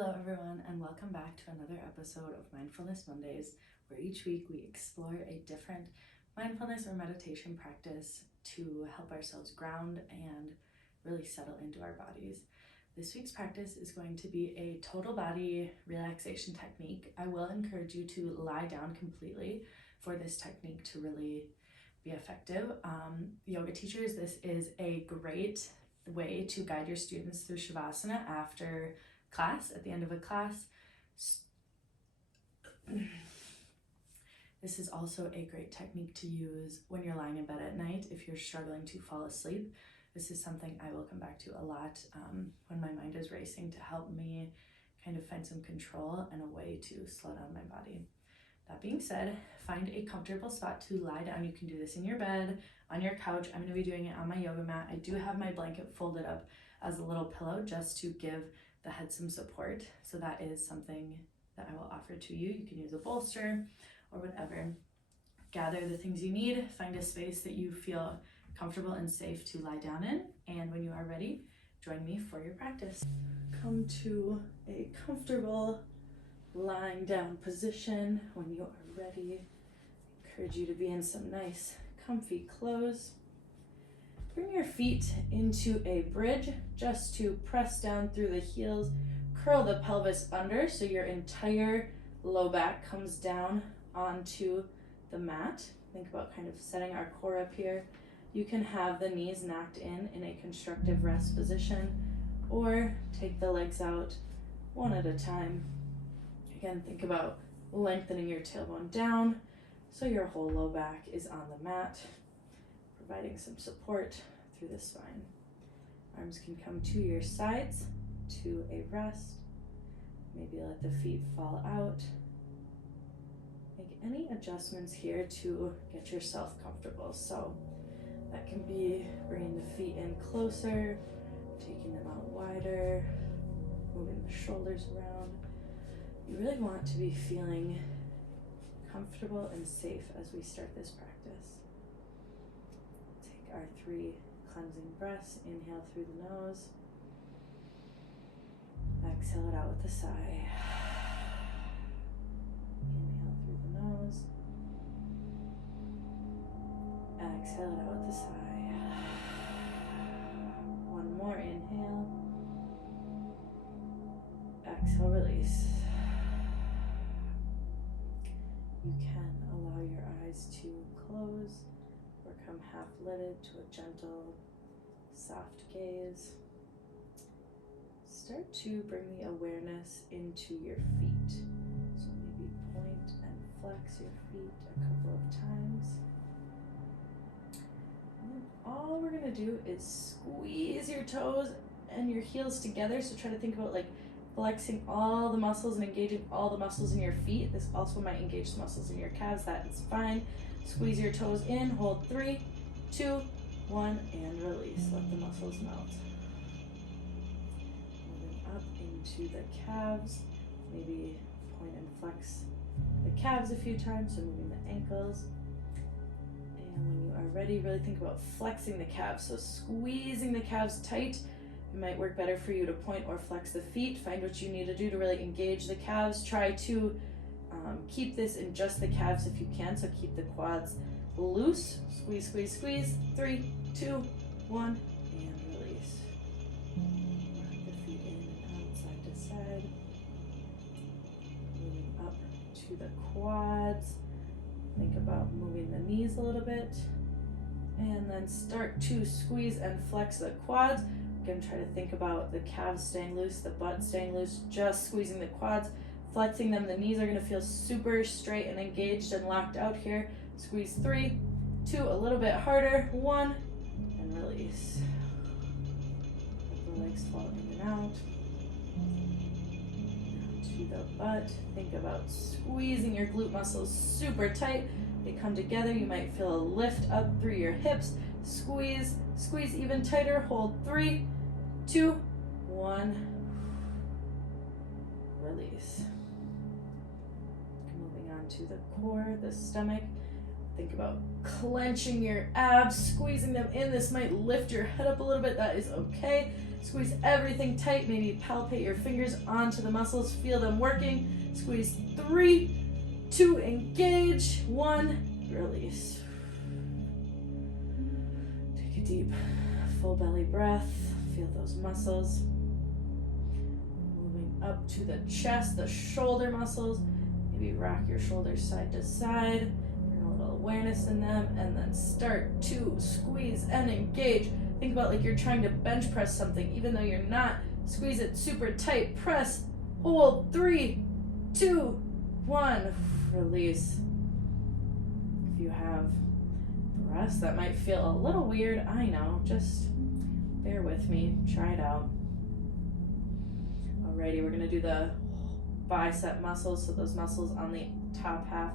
Hello everyone, and welcome back to another episode of Mindfulness Mondays, where each week we explore a different mindfulness or meditation practice to help ourselves ground and really settle into our bodies. This week's practice is going to be a total body relaxation technique. I will encourage you to lie down completely for this technique to really be effective. Yoga teachers, this is a great way to guide your students through Shavasana after class, at the end of a class. This is also a great technique to use when you're lying in bed at night if you're struggling to fall asleep. This is something I will come back to a lot when my mind is racing, to help me kind of find some control and a way to slow down my body. That being said, find a comfortable spot to lie down. You can do this in your bed, on your couch. I'm going to be doing it on my yoga mat. I do have my blanket folded up as a little pillow just to give the head some support. So that is something that I will offer to you. You can use a bolster or whatever. Gather the things you need. Find a space that you feel comfortable and safe to lie down in. And when you are ready, join me for your practice. Come to a comfortable lying down position. When you are ready, I encourage you to be in some nice comfy clothes. Bring your feet into a bridge just to press down through the heels. Curl the pelvis under so your entire low back comes down onto the mat. Think about kind of setting our core up here. You can have the knees knocked in a constructive rest position, or take the legs out one at a time. Again, think about lengthening your tailbone down so your whole low back is on the mat, providing some support through the spine. Arms can come to your sides to a rest. Maybe let the feet fall out. Make any adjustments here to get yourself comfortable. So that can be bringing the feet in closer, taking them out wider, moving the shoulders around. You really want to be feeling comfortable and safe as we start this practice. Take our 3 cleansing breaths. Inhale through the nose. Exhale it out with a sigh. Inhale through the nose. Exhale it out with a sigh. One more inhale. Exhale, release. You can allow your eyes to close or come half-lidded to a gentle, soft gaze. Start to bring the awareness into your feet. So maybe point and flex your feet a couple of times. And then all we're going to do is squeeze your toes and your heels together. So try to think about like flexing all the muscles and engaging all the muscles in your feet. This also might engage the muscles in your calves. That is fine. Squeeze your toes in. Hold 3, 2, 1, and release. Let the muscles melt. Moving up into the calves. Maybe point and flex the calves a few times. So moving the ankles. And when you are ready, really think about flexing the calves. So squeezing the calves tight. It might work better for you to point or flex the feet. Find what you need to do to really engage the calves. Try to keep this in just the calves if you can. So keep the quads loose. Squeeze, squeeze, squeeze. 3, 2, 1, and release. Rock the feet in and out, side to side. Moving up to the quads. Think about moving the knees a little bit. And then start to squeeze and flex the quads. Again, try to think about the calves staying loose, the butt staying loose, just squeezing the quads, flexing them. The knees are going to feel super straight and engaged and locked out here. Squeeze 3, 2, a little bit harder, 1, and release. Let the legs fall in and out. Now to the butt. Think about squeezing your glute muscles super tight. They come together. You might feel a lift up through your hips. Squeeze, squeeze even tighter. Hold 3, 2, 1. Release. Moving on to the core, the stomach. Think about clenching your abs, squeezing them in. This might lift your head up a little bit. That is okay. Squeeze everything tight. Maybe palpate your fingers onto the muscles. Feel them working. Squeeze 3, 2, engage. 1, release. Take a deep, full belly breath. Feel those muscles. Moving up to the chest, the shoulder muscles. Maybe rock your shoulders side to side. Bring a little awareness in them. And then start to squeeze and engage. Think about like you're trying to bench press something, even though you're not. Squeeze it super tight. Press. Hold. 3, 2, 1. Release. If you have breaths that might feel a little weird, I know. Just bear with me. Try it out. Alrighty, we're going to do the bicep muscles. So those muscles on the top half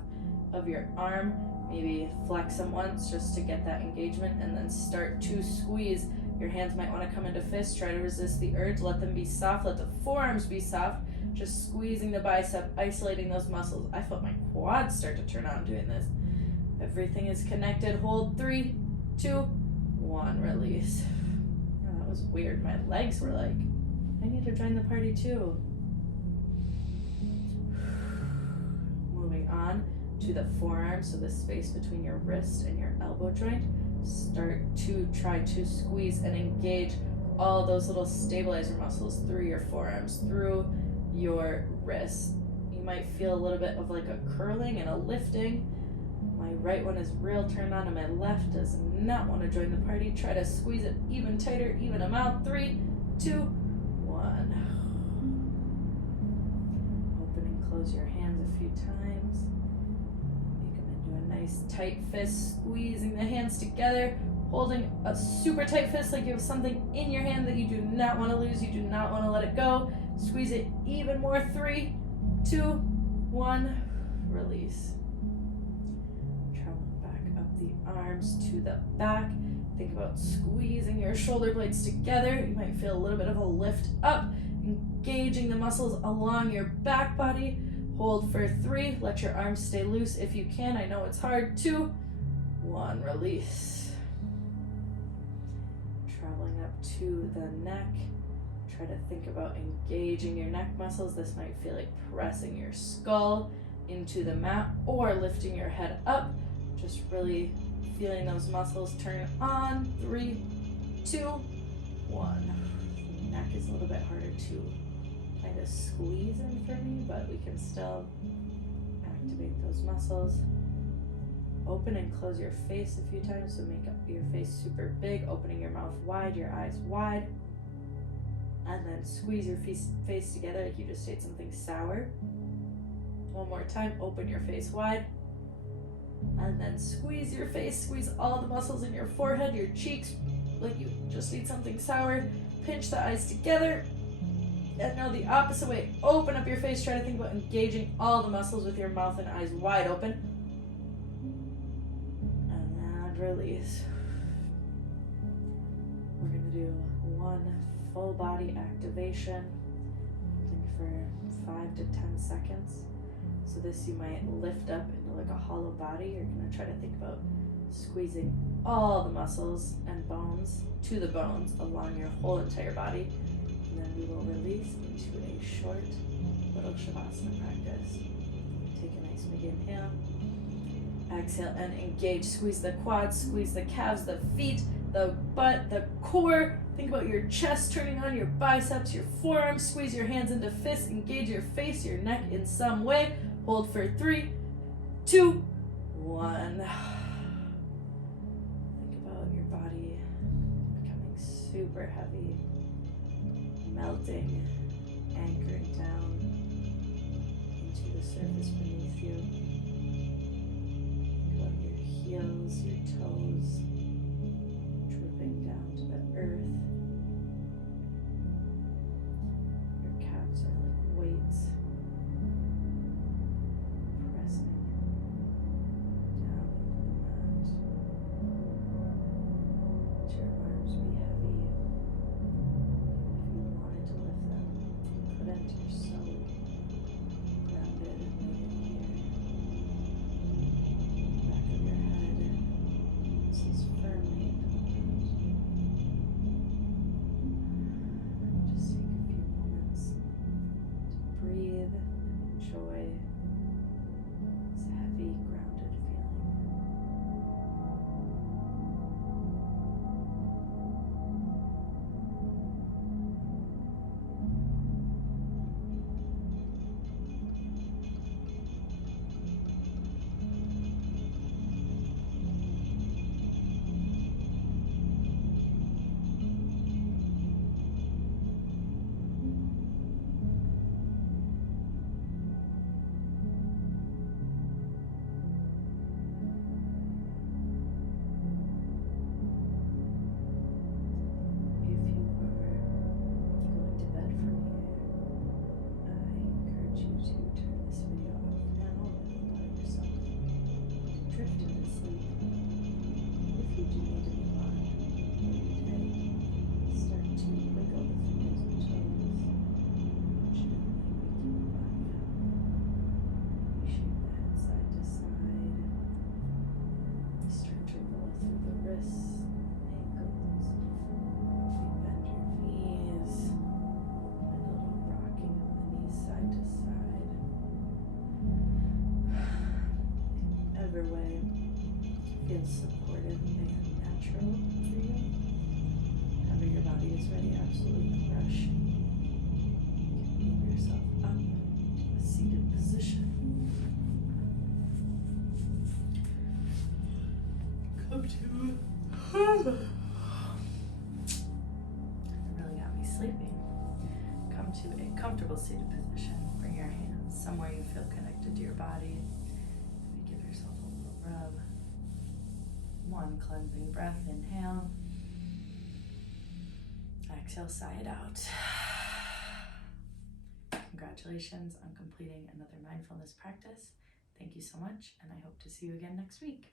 of your arm. Maybe flex them once just to get that engagement, and then start to squeeze. Your hands might want to come into fists. Try to resist the urge. Let them be soft. Let the forearms be soft. Just squeezing the bicep, isolating those muscles. I felt my quads start to turn on doing this. Everything is connected. Hold. 3, 2, 1. Release. Oh, that was weird. My legs were like, I need to join the party too. Moving on to the forearm, so the space between your wrist and your elbow joint. Start to try to squeeze and engage all those little stabilizer muscles through your forearms, through your wrists. You might feel a little bit of like a curling and a lifting. My right one is real turned on, and my left does not want to join the party. Try to squeeze it even tighter, even them out. 3, 2, 1. Open and close your hands a few times. Nice tight fist, squeezing the hands together, holding a super tight fist like you have something in your hand that you do not want to lose, you do not want to let it go. Squeeze it even more. 3, 2, 1, release. Traveling back up the arms to the back. Think about squeezing your shoulder blades together. You might feel a little bit of a lift up, engaging the muscles along your back body. Hold for 3. Let your arms stay loose if you can. I know it's hard. 2, 1. Release. Traveling up to the neck. Try to think about engaging your neck muscles. This might feel like pressing your skull into the mat or lifting your head up. Just really feeling those muscles turn on. 3, 2, 1. The neck is a little bit harder to kind of squeeze in for me, but we can still activate those muscles. Open and close your face a few times, so make up your face super big, opening your mouth wide, your eyes wide, and then squeeze your face together like you just ate something sour. One more time, open your face wide, and then squeeze your face, squeeze all the muscles in your forehead, your cheeks, like you just ate something sour. Pinch the eyes together. And now the opposite way. Open up your face. Try to think about engaging all the muscles with your mouth and eyes wide open. And then release. We're going to do one full body activation. Think for 5 to 10 seconds. So this you might lift up into like a hollow body. You're going to try to think about squeezing all the muscles and bones to the bones along your whole entire body. And then we will release into a short little Shavasana practice. Take a nice big inhale. Exhale and engage. Squeeze the quads, squeeze the calves, the feet, the butt, the core. Think about your chest turning on, your biceps, your forearms. Squeeze your hands into fists. Engage your face, your neck in some way. Hold for 3, 2, 1. Think about your body becoming super heavy. Melting, anchoring down into the surface beneath you. Think about your heels, your toes, dripping down to the earth. Your calves are like weights, pressing down into the mat. Let your arms be heavy. To lift them. Really got me sleeping. Come to a comfortable seated position. Bring your hands somewhere you feel connected to your body. Maybe give yourself a little rub. One cleansing breath, inhale. Exhale, sigh it out. Congratulations on completing another mindfulness practice. Thank you so much, and I hope to see you again next week.